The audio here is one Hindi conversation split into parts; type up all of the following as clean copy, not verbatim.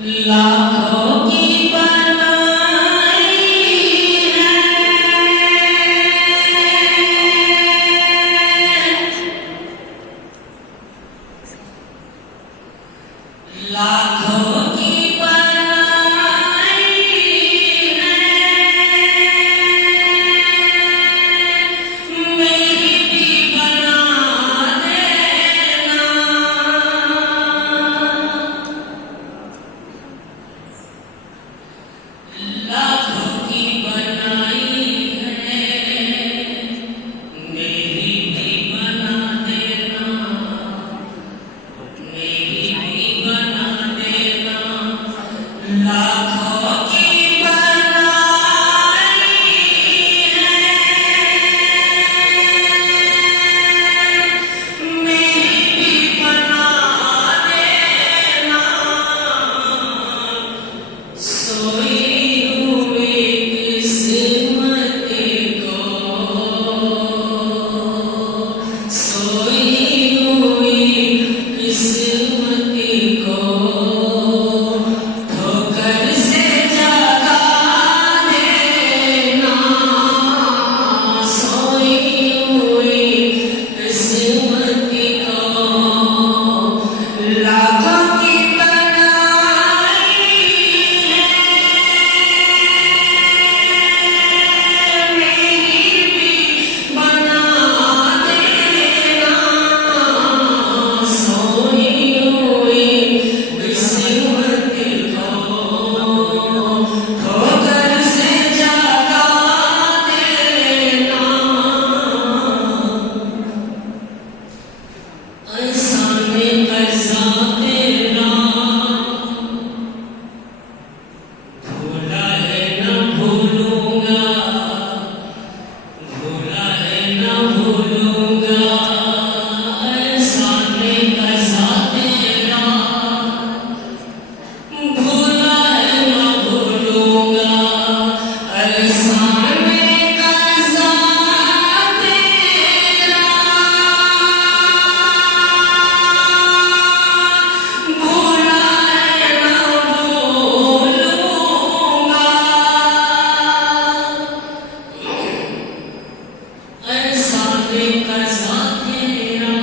लाखों की बनाई है, लाखों की बनाई है, मेरी भी बना देना। लाखों की बनाई है, मेरी भी बना देना, मेरी भी बना देना। लाखों की बनाई है, मेरी भी बना देना। सोई हुई किस्मत को, सोई हुई किस्मत को ठोकर से जगा देना। सोई हुई किस्मत को लाखों की बनाई है, मेरी भी बना देना। सोई हुई किस्मत को ठोकर से जगा देना। असाने कर्जा तेरा भूला है न भूलूंगा, भूला है न भूलूंगा। असाने कर्जा तेरा भूला है न भूलूंगा। असाने कर्जा तेरा भूला है न भूलूंगा। असाने कर्जा तेरा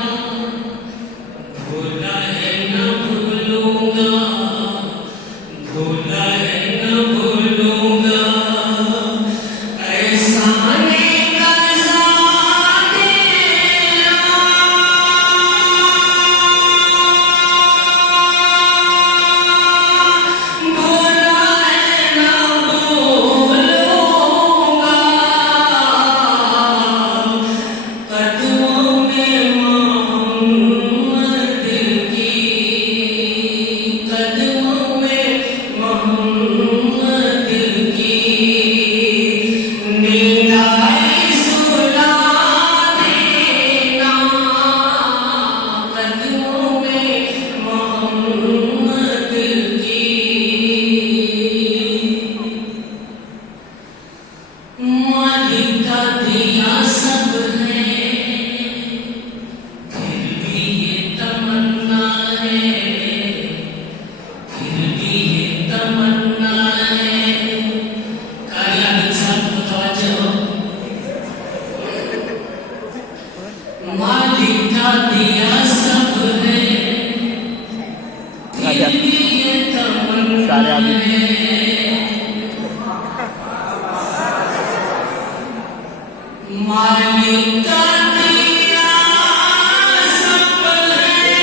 भूला है न भूलूंगा, भूला है न भूलूंगा। असाने कर्जा तेरा भूला है न भूलूंगा। कदमों में मोहम्मद की, कदमों में मोहम्मद की निगाहें सुला देना। कदमों में मोहम्मद की मालिक का दिया सब है, फिर भी ये तमन्ना है, फिर भी ये तमन्ना है। कार्या इंसान को तवज्जो, मालिक का दिया सब है, फिर भी ये तमन्ना है। मालिक का दिया सब है,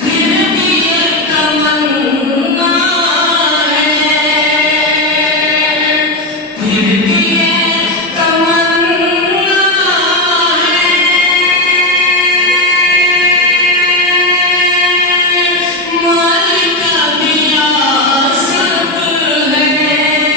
फिर भी ये तमन्ना है, फिर भी ये तमन्ना है। मालिक का दिया सब है,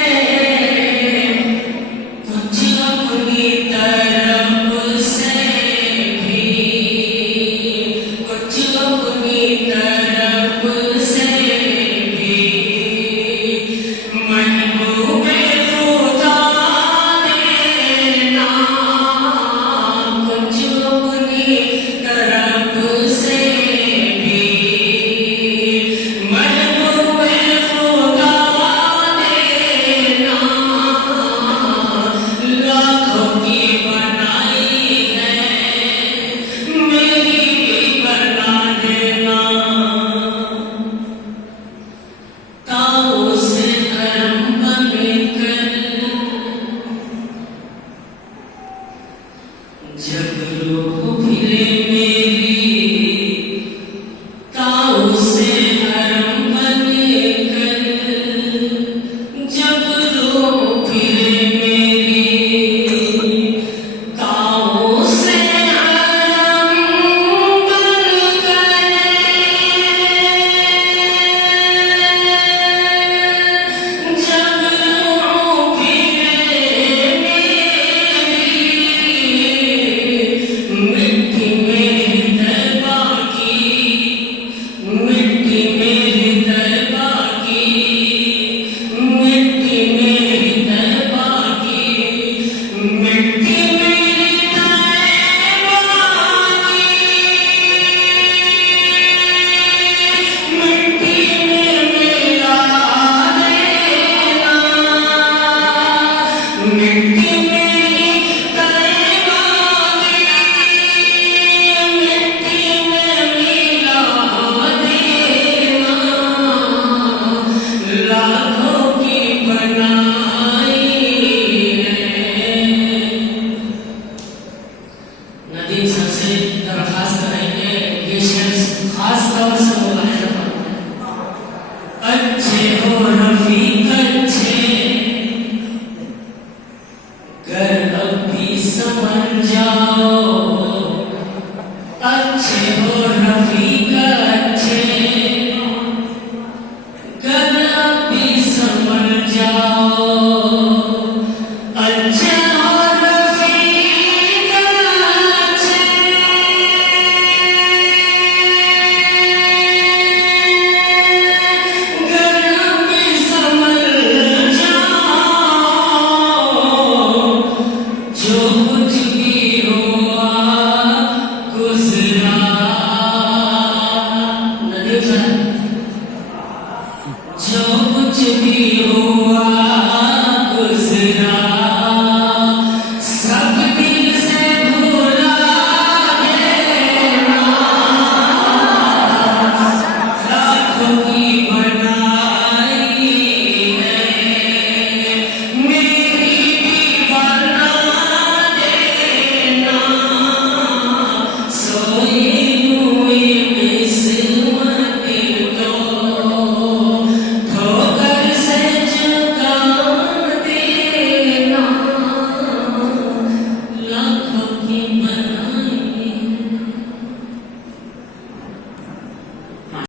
हो रफीक अच्छे, कर अब भी समझ जाओ, अच्छे हो रफीक अच्छे, कर अब भी समझ जाओ, अच्छे हो रफीक अच्छे, कर अब भी समझ जाओ, जो कुछ भी हुआ गुजरा, जो कुछ भी हुआ